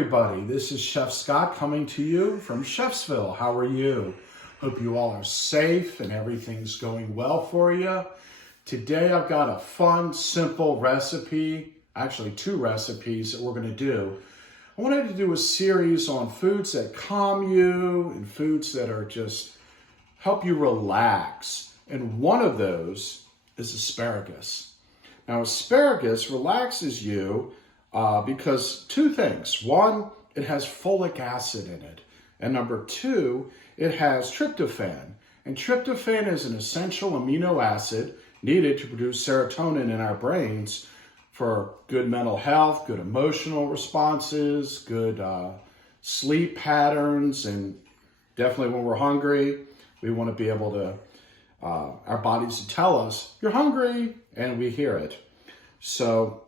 everybody, this is Chef Scott coming to you from Chefsville. How are you? Hope you all are safe and everything's going well for you. Today I've got a fun, simple recipe, actually two recipes that we're going to do. I wanted to do a series on foods that calm you and foods that are just help you relax. And one of those is asparagus. Now asparagus relaxes you because two things. One, it has folic acid in it. And number two, it has tryptophan. And tryptophan is an essential amino acid needed to produce serotonin in our brains for good mental health, good emotional responses, good sleep patterns, and definitely when we're hungry, we want to be able to, our bodies to tell us, you're hungry, and we hear it. So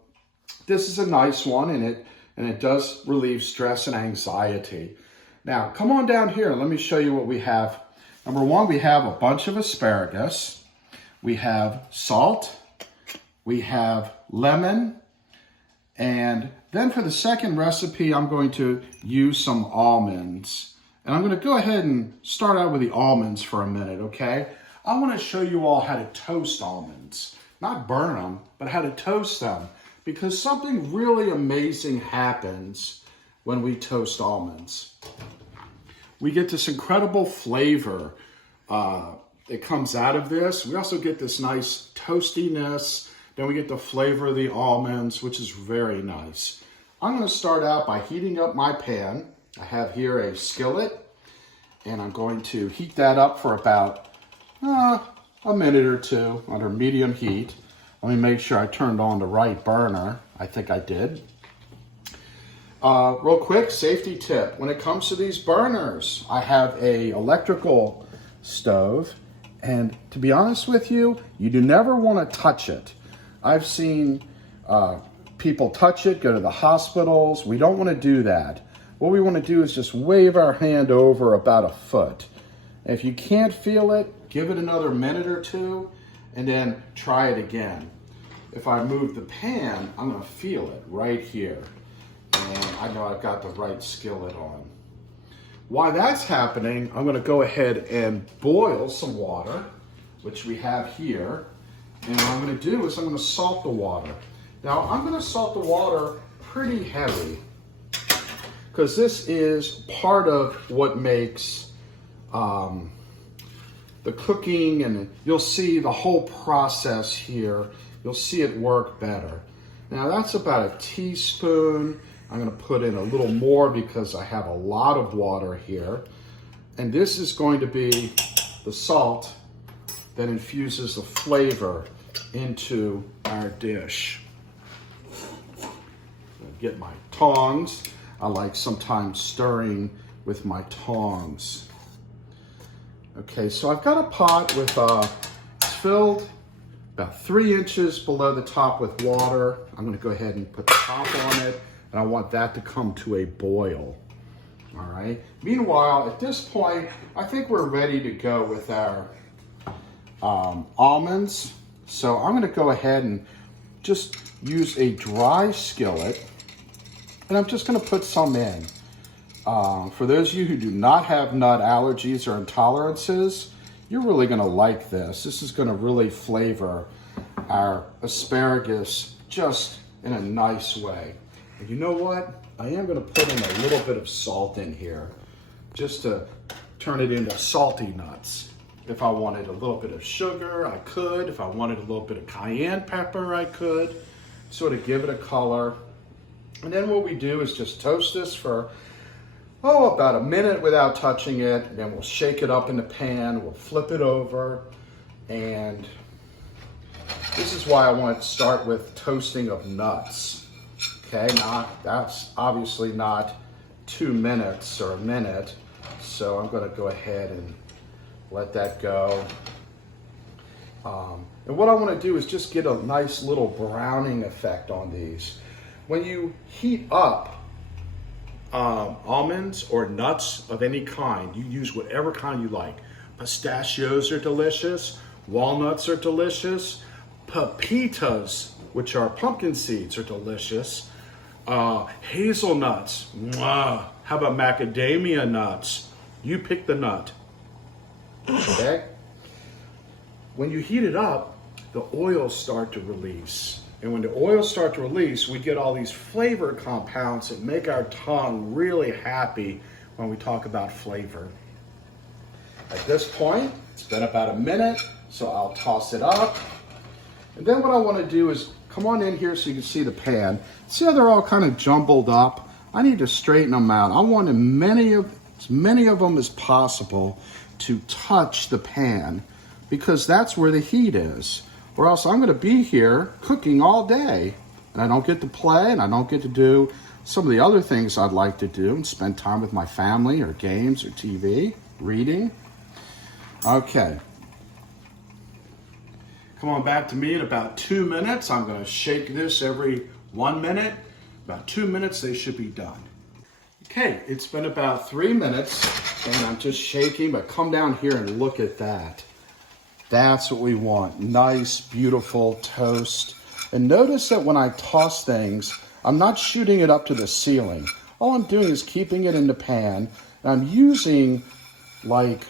this is a nice one, and it does relieve stress and anxiety. Now, come on down here and let me show you what we have. Number one, we have a bunch of asparagus. We have salt. We have lemon. And then for the second recipe, I'm going to use some almonds. And I'm going to go ahead and start out with the almonds for a minute, okay? I want to show you all how to toast almonds. Not burn them, but how to toast them. Because something really amazing happens when we toast almonds. We get this incredible flavor that comes out of this. We also get this nice toastiness. Then we get the flavor of the almonds, which is very nice. I'm going to start out by heating up my pan. I have here a skillet, and I'm going to heat that up for about a minute or two under medium heat. Let me make sure I turned on the right burner. I think I did. Real quick, safety tip. When it comes to these burners, I have a electrical stove. And to be honest with you, you do never want to touch it. I've seen people touch it, go to the hospitals. We don't want to do that. What we want to do is just wave our hand over about a foot. If you can't feel it, give it another minute or two, and then try it again. If I move the pan, I'm going to feel it right here. And I know I've got the right skillet on. While that's happening, I'm going to go ahead and boil some water, which we have here. And what I'm going to do is I'm going to salt the water. Now, I'm going to salt the water pretty heavy because this is part of what makes the cooking, and you'll see the whole process here. You'll see it work better. Now that's about a teaspoon. I'm going to put in a little more because I have a lot of water here. And this is going to be the salt that infuses the flavor into our dish. Get my tongs. I like sometimes stirring with my tongs. Okay, so I've got a pot with, it's filled about 3 inches below the top with water. I'm gonna go ahead and put the top on it, and I want that to come to a boil, all right? Meanwhile, at this point, I think we're ready to go with our almonds. So I'm gonna go ahead and just use a dry skillet, and I'm just gonna put some in. For those of you who do not have nut allergies or intolerances, you're really gonna like this. This is gonna really flavor our asparagus just in a nice way. And you know what? I am gonna put in a little bit of salt in here just to turn it into salty nuts. If I wanted a little bit of sugar, I could. If I wanted a little bit of cayenne pepper, I could. Sort of give it a color. And then what we do is just toast this for about a minute without touching it, and then we'll shake it up in the pan, we'll flip it over, and this is why I want to start with toasting of nuts, okay? That's obviously not 2 minutes or a minute, so I'm going to go ahead and let that go. And what I want to do is just get a nice little browning effect on these. When you heat up almonds or nuts of any kind, you use whatever kind you like. Pistachios are delicious, walnuts are delicious, pepitas, which are pumpkin seeds, are delicious. Hazelnuts. Mwah. How about macadamia nuts? You pick the nut. Okay? When you heat it up, the oils start to release. And when the oils start to release, we get all these flavor compounds that make our tongue really happy when we talk about flavor. At this point, it's been about a minute, so I'll toss it up. And then what I want to do is come on in here so you can see the pan. See how they're all kind of jumbled up? I need to straighten them out. I want as many of them as possible to touch the pan because that's where the heat is. Or else I'm going to be here cooking all day and I don't get to play and I don't get to do some of the other things I'd like to do and spend time with my family or games or TV, reading. Okay. Come on back to me in about 2 minutes. I'm going to shake this every 1 minute. About 2 minutes, they should be done. Okay, it's been about 3 minutes and I'm just shaking, but come down here and look at that. That's what we want. Nice, beautiful toast. And notice that when I toss things, I'm not shooting it up to the ceiling. All I'm doing is keeping it in the pan. And I'm using like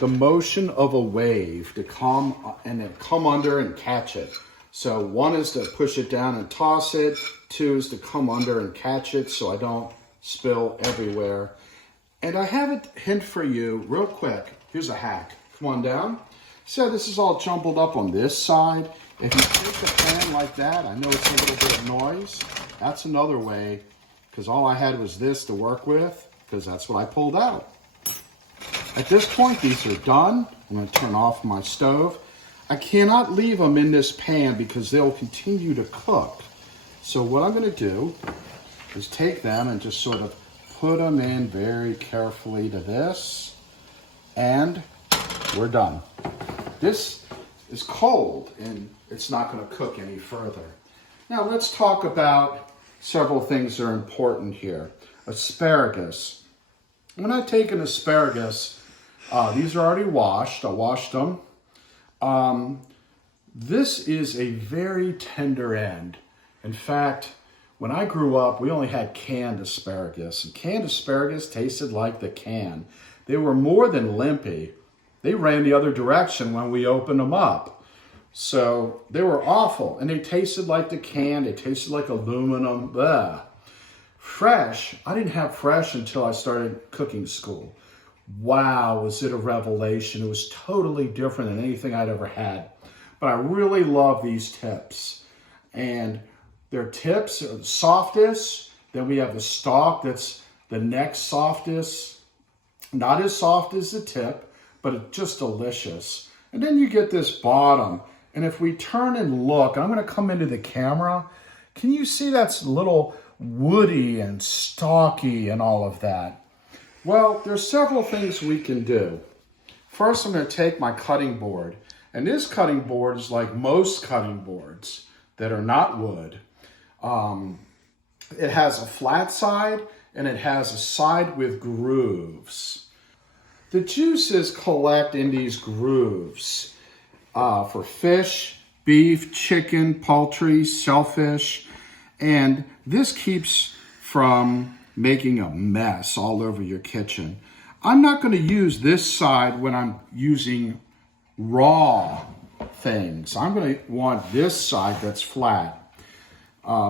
the motion of a wave to come and then come under and catch it. So 1 is to push it down and toss it. 2 is to come under and catch it so I don't spill everywhere. And I have a hint for you real quick. Here's a hack. Come on down. See how this is all jumbled up on this side? If you take the pan like that, I know it's a little bit of noise. That's another way, because all I had was this to work with, because that's what I pulled out. At this point, these are done. I'm going to turn off my stove. I cannot leave them in this pan because they'll continue to cook. So what I'm going to do is take them and just sort of put them in very carefully to this, and we're done. This is cold and it's not going to cook any further. Now let's talk about several things that are important here. Asparagus. When I take an asparagus, these are already washed. I washed them. This is a very tender end. In fact, when I grew up, we only had canned asparagus. And canned asparagus tasted like the can. They were more than limpy. They ran the other direction when we opened them up. So they were awful. And they tasted like the can. They tasted like aluminum. Blah. Fresh, I didn't have fresh until I started cooking school. Wow, was it a revelation. It was totally different than anything I'd ever had. But I really love these tips. And their tips are the softest. Then we have the stalk that's the next softest. Not as soft as the tip, but it's just delicious. And then you get this bottom. And if we turn and look, I'm going to come into the camera. Can you see that's a little woody and stalky and all of that? Well, there's several things we can do. First, I'm going to take my cutting board. And this cutting board is like most cutting boards that are not wood. It has a flat side and it has a side with grooves. The juices collect in these grooves for fish, beef, chicken, poultry, shellfish, and this keeps from making a mess all over your kitchen. I'm not going to use this side when I'm using raw things. I'm going to want this side that's flat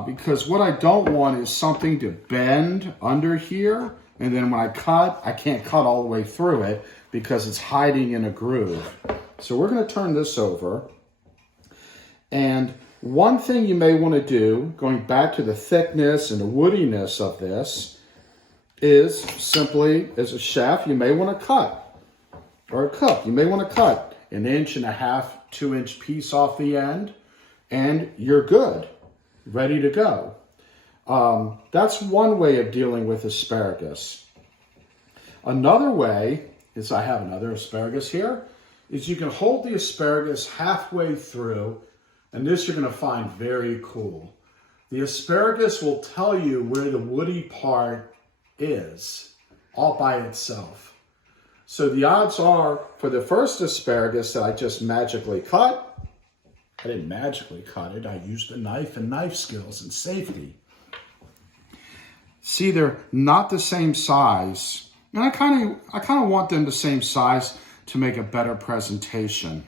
because what I don't want is something to bend under here. And then when I cut, I can't cut all the way through it because it's hiding in a groove. So we're going to turn this over. And one thing you may want to do, going back to the thickness and the woodiness of this, is simply, as a chef, you may want to cut, or a cook, you may want to cut 1.5 inch, 2 inch piece off the end, and you're good, ready to go. That's one way of dealing with asparagus. Another way is, I have another asparagus here, is you can hold the asparagus halfway through, and this you're going to find very cool. The asparagus will tell you where the woody part is, all by itself. So the odds are, for the first asparagus that I just magically cut, I didn't magically cut it, I used a knife and knife skills and safety. See, they're not the same size. And I kind of want them the same size to make a better presentation.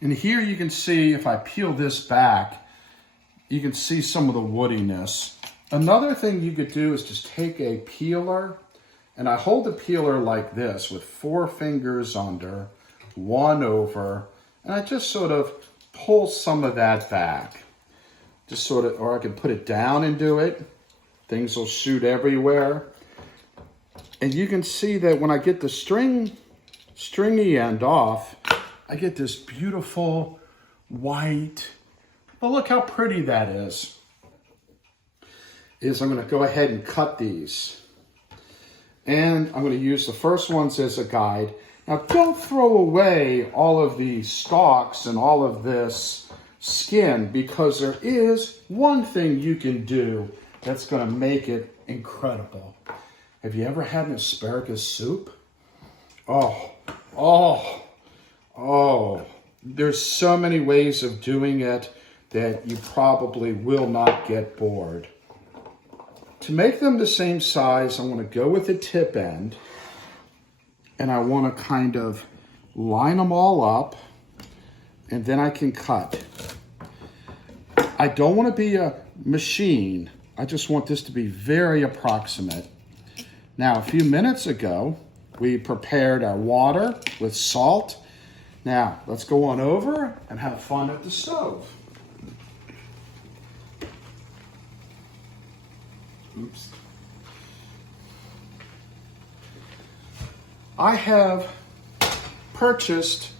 And here you can see, if I peel this back, you can see some of the woodiness. Another thing you could do is just take a peeler, and I hold the peeler like this with 4 fingers under, 1 over, and I just sort of pull some of that back. Just sort of, or I can put it down and do it. Things will shoot everywhere. And you can see that when I get the stringy end off, I get this beautiful white. Well, look how pretty that is. I'm going to go ahead and cut these. And I'm going to use the first ones as a guide. Now, don't throw away all of the stalks and all of this skin, because there is one thing you can do that's going to make it incredible. Have you ever had an asparagus soup? Oh. There's so many ways of doing it that you probably will not get bored. To make them the same size, I want to go with the tip end, and I want to kind of line them all up, and then I can cut. I don't want to be a machine. I just want this to be very approximate. Now, a few minutes ago, we prepared our water with salt. Now, let's go on over and have fun at the stove. Oops. I have purchased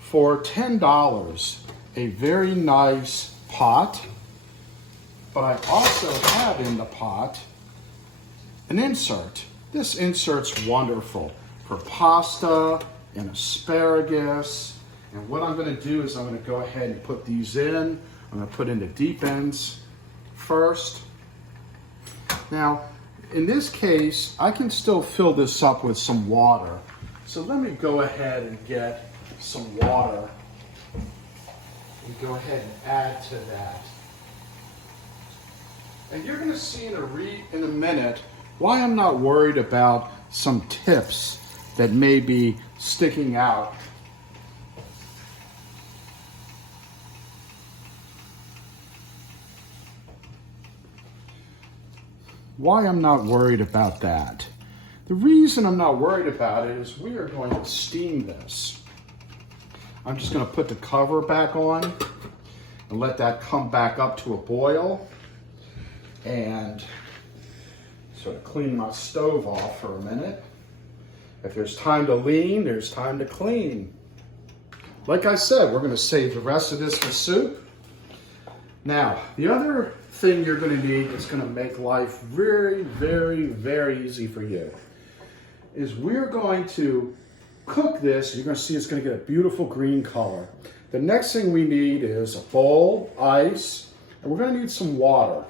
for $10 a very nice pot, but I also have in the pot an insert. This insert's wonderful for pasta and asparagus. And what I'm going to do is I'm going to go ahead and put these in. I'm going to put in the deep ends first. Now, in this case, I can still fill this up with some water. So let me go ahead and get some water and go ahead and add to that. And you're going to see in a minute why I'm not worried about some tips that may be sticking out. Why I'm not worried about that. The reason I'm not worried about it is we are going to steam this. I'm just going to put the cover back on and let that come back up to a boil, and sort of clean my stove off for a minute. If there's time to lean, there's time to clean. Like I said, we're going to save the rest of this for soup. Now, the other thing you're going to need that's going to make life very, very, very easy for you is we're going to cook this. You're going to see it's going to get a beautiful green color. The next thing we need is a bowl, ice, and we're going to need some water.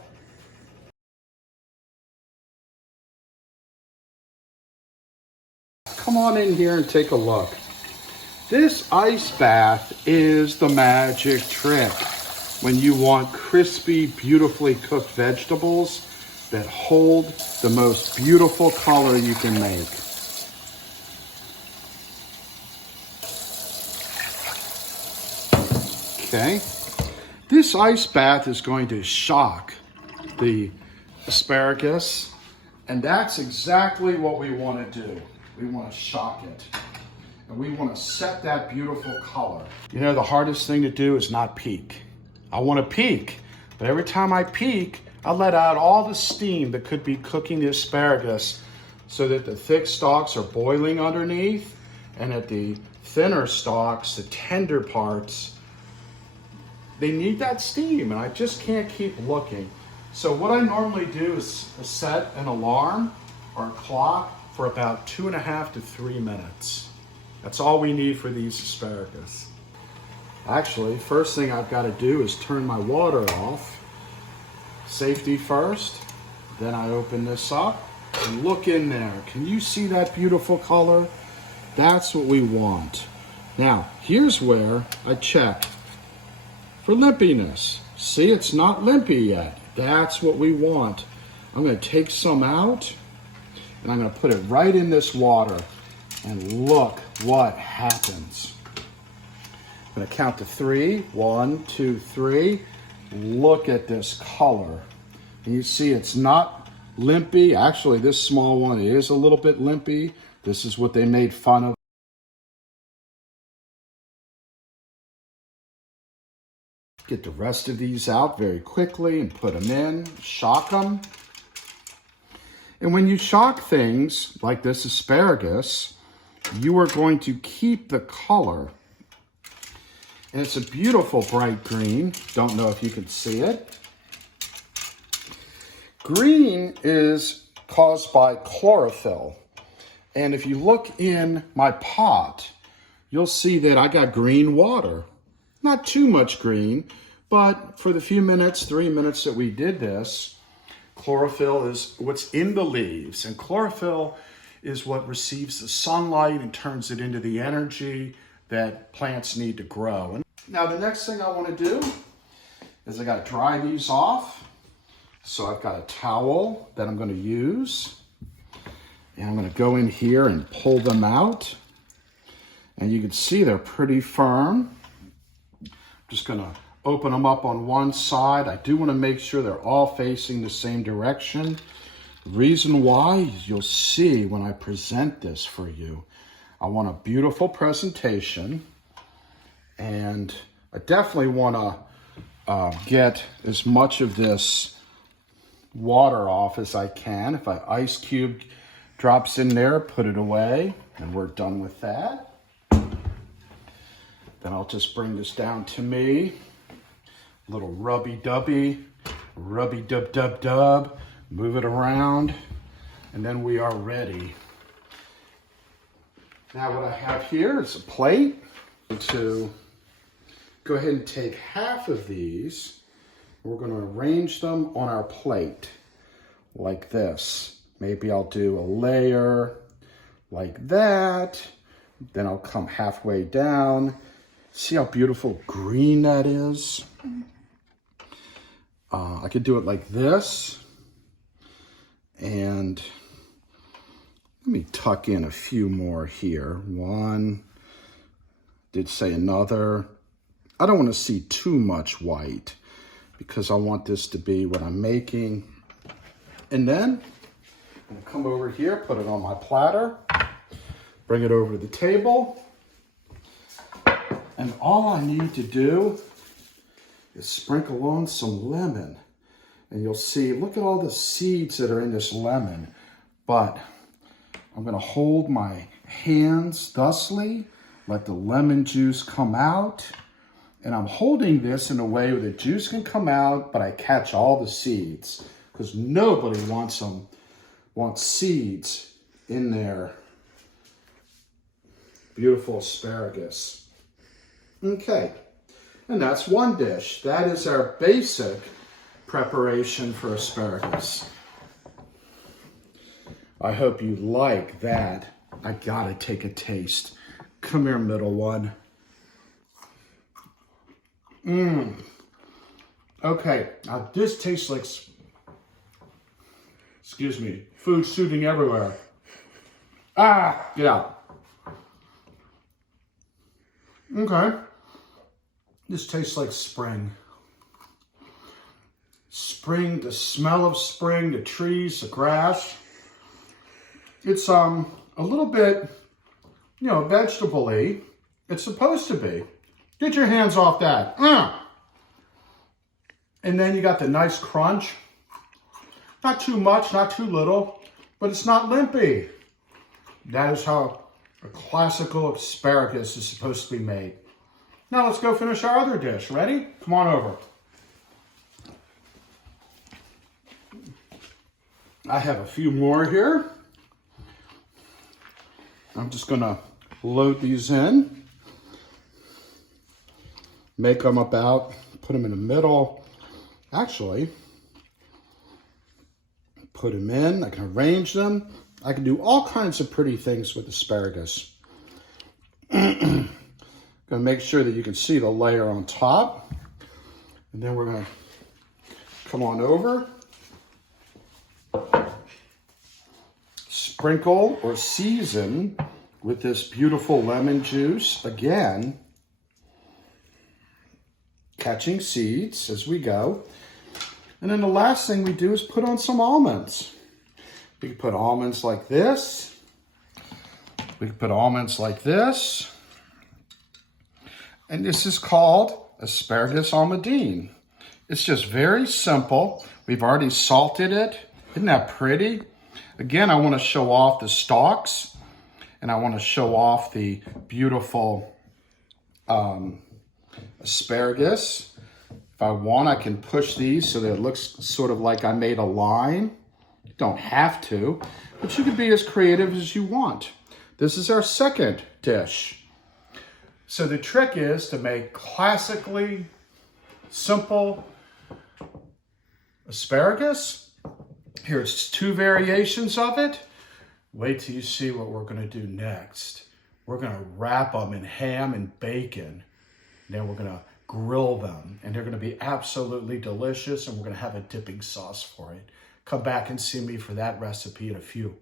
Come on in here and take a look. This ice bath is the magic trick when you want crispy, beautifully cooked vegetables that hold the most beautiful color you can make. Okay, this ice bath is going to shock the asparagus, and that's exactly what we want to do. We want to shock it, and we want to set that beautiful color. You know, the hardest thing to do is not peek. I want to peek, but every time I peek, I let out all the steam that could be cooking the asparagus so that the thick stalks are boiling underneath, and that the thinner stalks, the tender parts, they need that steam, and I just can't keep looking. So what I normally do is set an alarm or a clock for about 2.5 to 3 minutes. That's all we need for these asparagus. Actually, first thing I've got to do is turn my water off. Safety first. Then I open this up and look in there. Can you see that beautiful color? That's what we want. Now, here's where I check for limpiness. See, it's not limpy yet. That's what we want. I'm going to take some out and I'm going to put it right in this water. And look what happens. I'm going to count to 3. 1, 2, 3. Look at this color. And you see it's not limpy. Actually, this small one is a little bit limpy. This is what they made fun of. Get the rest of these out very quickly and put them in. Shock them. And when you shock things like this asparagus, you are going to keep the color. And it's a beautiful bright green. Don't know if you can see it. Green is caused by chlorophyll. And if you look in my pot, you'll see that I got green water. Not too much green, but for the few minutes, 3 minutes that we did this, chlorophyll is what's in the leaves. And chlorophyll is what receives the sunlight and turns it into the energy that plants need to grow. And now the next thing I want to do is I got to dry these off. So I've got a towel that I'm going to use. And I'm going to go in here and pull them out. And you can see they're pretty firm. I'm just going to open them up on one side. I do want to make sure they're all facing the same direction. The reason why, you'll see when I present this for you. I want a beautiful presentation, and I definitely want to get as much of this water off as I can. If I ice cube drops in there, put it away, and we're done with that. Then I'll just bring this down to me. A little rubby-dubby, rubby-dub-dub-dub. Move it around, and then we are ready. Now what I have here is a plate. To go ahead and take half of these. We're going to arrange them on our plate like this. Maybe I'll do a layer like that. Then I'll come halfway down. See how beautiful green that is? I could do it like this. And let me tuck in a few more here. One, did say another. I don't want to see too much white because I want this to be what I'm making. And then I'm going to come over here, put it on my platter, bring it over to the table. And all I need to do is sprinkle on some lemon. And you'll see, look at all the seeds that are in this lemon. But I'm going to hold my hands thusly, let the lemon juice come out. And I'm holding this in a way where the juice can come out, but I catch all the seeds. Because nobody wants seeds in their beautiful asparagus. Okay, and that's one dish. That is our basic preparation for asparagus. I hope you like that. I gotta take a taste. Come here, middle one. Okay, now this tastes like, excuse me, food shooting everywhere. Ah, get out. Okay. This tastes like spring. Spring, the smell of spring, the trees, the grass. It's a little bit, vegetable-y. It's supposed to be. Get your hands off that. And then you got the nice crunch. Not too much, not too little, but it's not limpy. That is how a classical asparagus is supposed to be made. Now let's go finish our other dish. Ready? Come on over. I have a few more here. I'm just gonna load these in. Make them about, put them in the middle. Actually, put them in, I can arrange them. I can do all kinds of pretty things with asparagus. Gonna make sure that you can see the layer on top. And then we're gonna come on over. sprinkle or season with this beautiful lemon juice. Again, catching seeds as we go. And then the last thing we do is put on some almonds. We can put almonds like this. We can put almonds like this. And this is called Asparagus Almandine. It's just very simple. We've already salted it. Isn't that pretty? Again, I want to show off the stalks, and I want to show off the beautiful asparagus. If I want, I can push these so that it looks sort of like I made a line. You don't have to, but you can be as creative as you want. This is our second dish. So the trick is to make classically simple asparagus. Here's two variations of it. Wait till you see what we're going to do next. We're going to wrap them in ham and bacon. Then we're going to grill them, and they're going to be absolutely delicious, and we're going to have a dipping sauce for it. Come back and see me for that recipe in a few.